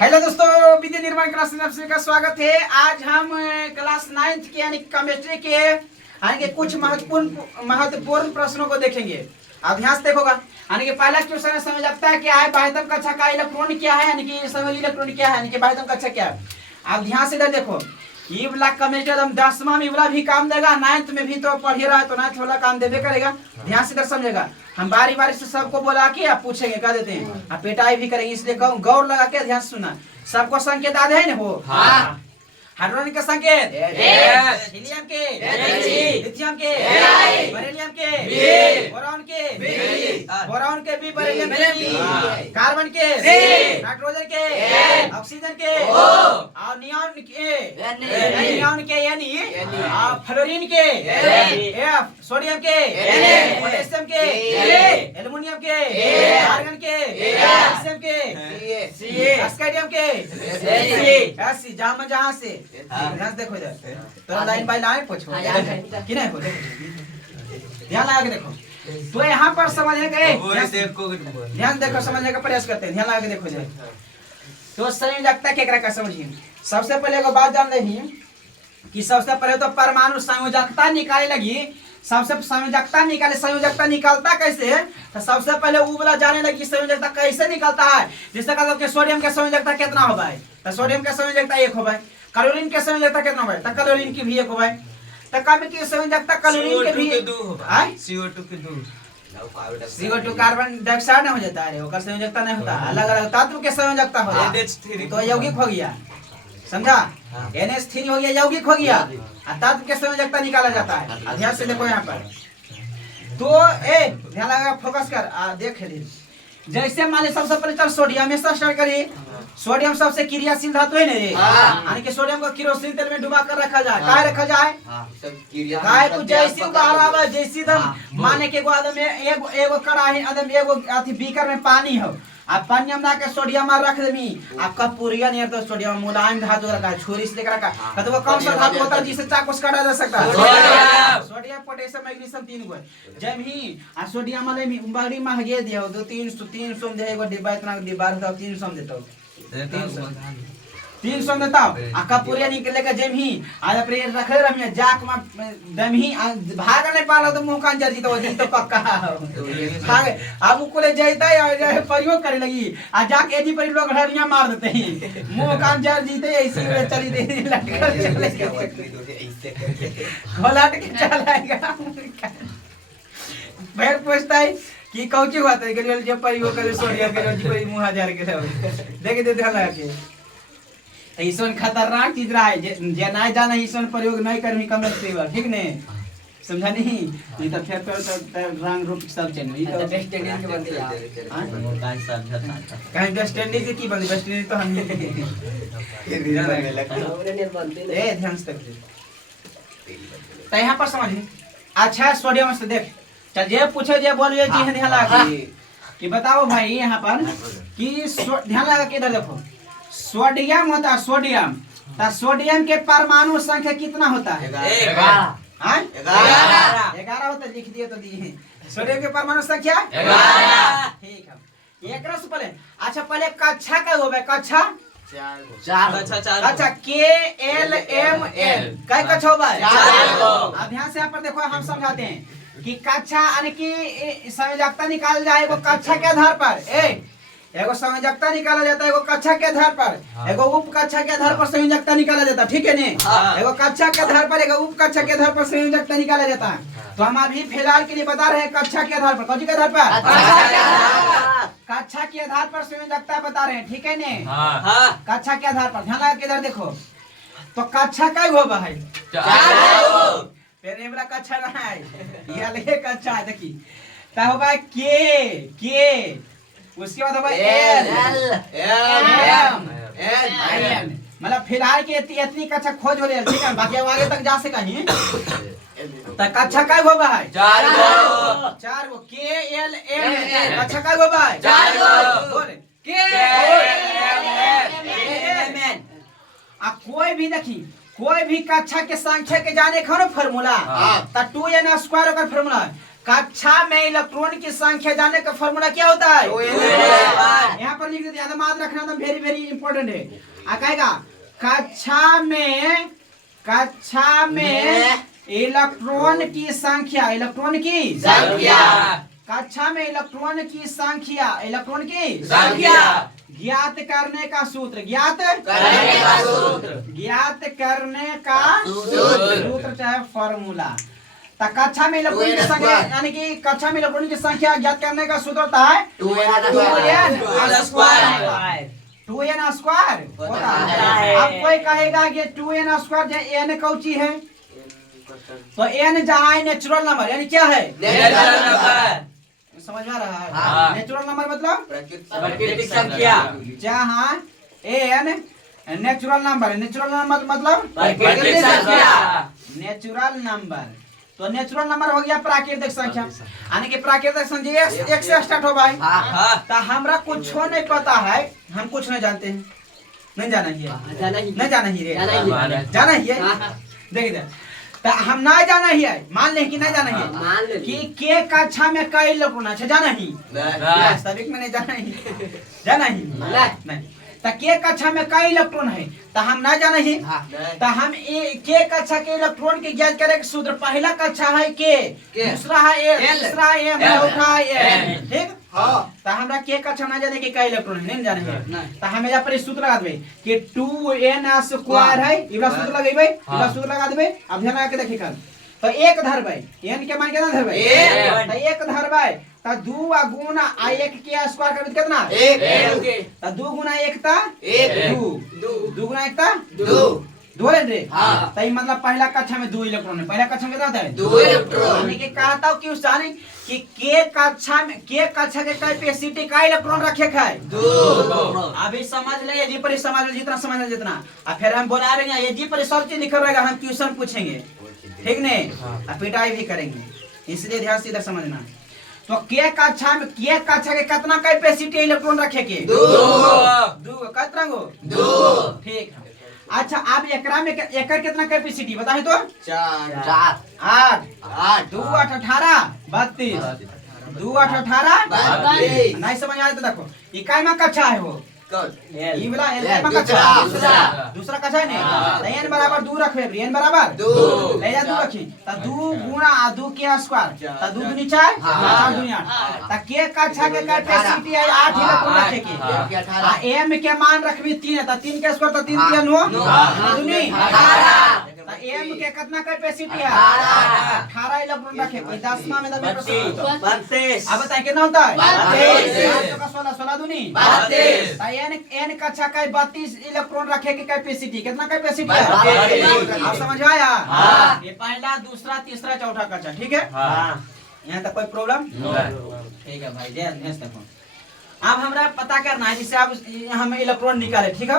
Hello दोस्तों, विद्या निर्माण class में आप सभी का स्वागत है। आज हम क्लास 9th के यानी केमिस्ट्री के यानी कि कुछ महत्वपूर्ण प्रश्नों को देखेंगे। आप ध्यान से देखोगा। यानी कि पहला क्वेश्चन है संयोजकता क्या है, बाह्यतम कक्षा का इलेक्ट्रॉन क्या है, यानी कि संयोजी इलेक्ट्रॉन क्या है, यानी कि बाह्यतम कक्षा क्या है। आप ध्यान से इधर देखो, ये वाला केमिस्ट्री एकदम 10वां में वाला भी काम देगा, 9th में भी तो पढ़ ही रहा है तो 9th वाला काम देवे करेगा। ध्यान से इधर समझेगा। हम बारी बारी से सबको बोला के आप पूछेंगे, क्या देते हैं, आप पेटाई भी करेंगे, इसलिए गौर लगा के ध्यान से सुना। सबको संकेत याद है ना वो? हाँ। हाइड्रोजन के संकेत हीलियम के, लिथियम के, बेरिलियम के, बोरॉन के, बी, बेरिलियम के, कार्बन के, नाइट्रोजन के, ऑक्सीजन के और नियॉन के यानी फ्लोरीन के, सोडियम के, पोटेशियम के, एल्युमिनियम के, आर्गन के, कैल्शियम के, एस्कार्डियम के, जहां से ध्यान देखो इधर, तो लाइन बाय लाइन पूछो कि नहीं पूछो, ध्यान लगा के देखो। तो यहाँ पर समझने का ध्यान देखो, समझने का प्रयास करते हैं, ध्यान लगा के देखो इधर। तो संयोजकता केकरा का समझिए। सबसे पहले एगो बात जान रही कि सबसे पहले तो परमाणु संयोजकता निकाले लगी। सबसे संयोजकता निकालता कैसे है, तो सबसे पहले वो वाला जाने लगी संयोजकता कैसे निकलता है। जैसे कहते कि सोडियम के संयोजकता कितना होगा है, तो सोडियम के संयोजकता 1 होगा। क्लोरीन के संयोजकता कितना होगा, तो क्लोरीन की भी 1 होगा। तो कब की संयोजकता क्लोरीन के भी CO2 के 2 CO2 कार्बन डाइऑक्साइड नहीं हो जाता है, ओकर संयोजकता नहीं होता। अलग अलग तत्व के संयोजकता हो जाता है तो यौगिक हो गया, समझा। NH3 हो गया, यौगिक हो गया। तत्व के संयोजकता निकाला जाता है। ध्यान से देखो यहाँ पर, तो ध्यान लगा, फोकस कर, देख ले। जैसे मान ली सबसे पहले चल सोडियम से स्टार्ट करिए। सोडियम सबसे क्रियाशील धातु है ना, यानी कि सोडियम को केरोसिन तेल में डुबा कर रखा जाए। काहे रखा जाए, काहे तो जैसी बहावा जैसी दम माने के बाद में एगो कढ़ाई अदम एगो अथी बीकर में पानी हो, आप पानी में के सोडियम रख देमी, आपका पुरिया नहीं तो सोडियम मुलायम धातु रखा, छुरी से लेकर रखा, तो वो कौन सा धातु होता है जिससे चाकू से काटा जा सकता है? सोडियम, पोटेशियम, मैग्नीशियम, 3 गो। जब ही सोडियम वाले में बड़ी महंगे दियो, 300 दे, एगो डिब्बा इतना डिब्बा रहता 300 देता, 300 देता। आका पुरिया निकले का जेम ही आज अपने रखे रमिया जाक में दम ही भाग नहीं पाला तो मुंह कान जर जीतो जी तो पक्का भाग। अब कोले जैता है प्रयोग करे लगी आ जाके एजी पर लोग हरिया मार देते हैं, मुंह कान जर जीते ऐसी में चली दे लटकर चले घोलाट के चलाएगा। फिर पूछता है कि कौची हुआ था कि जो प्रयोग करे सोडियम के जो कोई मुंह हजार के देखे दे ध्यान लगा के। ईसन खतरनाक चीज रहा है, जे नहीं जाना ईसन प्रयोग नहीं करनी केमिस्ट्री में, ठीक नहीं समझा नहीं तो फिर तो रंग रूप सब चेंज ई तो वेस्ट इंडीज के बनते हैं। कहीं वेस्ट इंडीज की बन, वेस्ट इंडीज तो हम ये ध्यान से तो यहाँ पर समझिए। अच्छा सोडियम से देख, चल जे पूछे जे बोलिए जी ध्यान लगा कि बताओ भाई यहाँ पर कि ध्यान लगा के इधर देखो, सोडियम होता है सोडियम, तो सोडियम के परमाणु संख्या कितना होता है? 11 होता है, लिख दिए तो दिए। सोडियम के परमाणु संख्या 11, ठीक है। एक से पहले अच्छा पहले कक्षा का होगा, कक्षा 4 अच्छा KLML कई कक्षा होगा? 4। अब ध्यान से यहाँ पर देखो, हम समझाते हैं कि कक्षा यानी कि संयोजकता निकाल जाए कक्षा के आधार पर। एगो संयोजकता निकाला जाता है एगो कक्षा के आधार पर, एगो उप कक्षा के आधार पर संयोजकता निकाला जाता है, ठीक है ने। एगो कक्षा के आधार पर एगो उप कक्षा के आधार पर संयोजकता निकाला जाता है। तो हम अभी फिलहाल के लिए बता रहे हैं कक्षा के आधार पर। कौन के आधार पर? कक्षा के आधार पर संयोजकता बता रहे हैं, ठीक है ने। कक्षा के आधार पर ध्यान लगा के इधर देखो, तो कक्षा का होगा है 4। फिर एवरा कक्षा ना है, ये अलग कक्षा है। देखिए तो होगा के, उसके बाद होगा L मतलब फिलहाल की इतनी कक्षा खोज हो रही है, ठीक है। बाकी आगे तक जा सका ही तो कक्षा का होगा है 4 गो KLML कक्षा का होगा है 4 गो बोल कोई भी देखी कोई भी कक्षा के संख्या के जाने का फॉर्मूला तो 2n² का फॉर्मूला कक्षा में इलेक्ट्रॉन की संख्या जानने का फॉर्मूला क्या होता है? यहाँ पर लिख देते हैं, याद रखना तो वेरी वेरी इंपॉर्टेंट है। कहेगा कक्षा में इलेक्ट्रॉन की संख्या, कक्षा में इलेक्ट्रॉन की संख्या ज्ञात करने का सूत्र, चाहे फॉर्मूला। तो कक्षा में इलेक्ट्रॉन की संख्या यानी कि कक्षा में इलेक्ट्रॉन की संख्या ज्ञात करने का सूत्र होता है 2n स्क्वायर होता है। अब कोई कहेगा कि 2n स्क्वायर जो n कौची है, तो n जहाँ है नेचुरल नंबर, यानी क्या है समझ में आ रहा है? नेचुरल नंबर मतलब प्राकृतिक संख्या। जहाँ n नेचुरल नंबर मतलब प्राकृतिक संख्या। नेचुरल नंबर, तो नेचुरल नंबर हो गया प्राकृतिक संख्या, यानी कि प्राकृतिक संख्या एक से स्टार्ट हो भाई। तो हमरा कुछ नहीं पता है, हम कुछ नहीं जानते हैं, नहीं जाना ही है देखिए, तो हम नहीं जाना ही है, मान ले कि नहीं जाना ही कि के कक्षा में कई इलेक्ट्रॉन है, जाना ही वास्तविक में नहीं जाना ही नहीं। तो के कक्षा में कई इलेक्ट्रॉन है, तो हम ना जाना ही। तो हम के कक्षा के इलेक्ट्रॉन के ज्ञात करें सूत्र, पहला कक्षा है के, दूसरा है एल, तीसरा है एम, चौथा है एन, ठीक। तो हमरा के कक्षा ना जाने के कई इलेक्ट्रॉन है, नहीं जाने है। तो हम यहाँ पर सूत्र लगा देबे कि 2n स्क्वायर है, इबला सूत्र लगाइबे, इबला सूत्र लगा देबे। अब ध्यान लगा के देखिए कर, तो एक धरबे n के मान कितना धरबे, तो एक धरबे, तो 2 गुना 1 के स्क्वायर करबे कितना 1, तो 2 गुना 1 ता 2 गुना 1 ता 2 रे। तो ये मतलब पहला कक्षा में 2 इलेक्ट्रॉन है, पहला कक्षा में कितना है 2 इलेक्ट्रॉन। यानी कि कहता हूं कि उस जाने कि के कक्षा के कैपेसिटी का इलेक्ट्रॉन रखे है 2। अभी समझ ले, ये पर समझ ले, जितना समझ ले जितना। अब फिर हम बोला रहे हैं ये जी पर सब चीज लिखा रहेगा, हम ट्यूशन पूछेंगे, ठीक नहीं, और पिटाई भी करेंगे, इसलिए ध्यान से इधर समझना। तो के कक्षा के कितना कैपेसिटी इलेक्ट्रॉन रखे के 2 कितना गो 2, ठीक है। अच्छा अब एकरा में एकर कितना कैपेसिटी बताए तो 4 8 2 8 18 32 2 8 18 32। नहीं समझ आया तो देखो इकाई में कक्षा है वो ये वाला एल में कक्षा दूसरा कक्षा है नहीं, n बराबर 2 रखे, n बराबर 2 ले जा 2 रखी, तो 2 गुना 2 के स्क्वायर, तो 2 दूनी 4 4 दूनी 8। तो के कक्षा के कैपेसिटी है 8 इलेक्ट्रॉन रखे के, m के मान रखबी 3 है, तो 3 के स्क्वायर तो 3 3 9 दूनी 18। तो m के कितना कैपेसिटी है 18 इलेक्ट्रॉन रखे, कोई 10वां में 32। अब बताइए कितना होता है 32 16 16 दूनी 32। n कक्षा का 32 इलेक्ट्रॉन रखे की कैपेसिटी, कितना कैपेसिटी है आप समझ आया? ये पहला दूसरा तीसरा चौथा कक्षा, ठीक है। यहाँ तक कोई प्रॉब्लम ठीक है भाई, ध्यान देखो। अब हमरा पता करना है जिससे आप हम इलेक्ट्रॉन निकाले, ठीक है।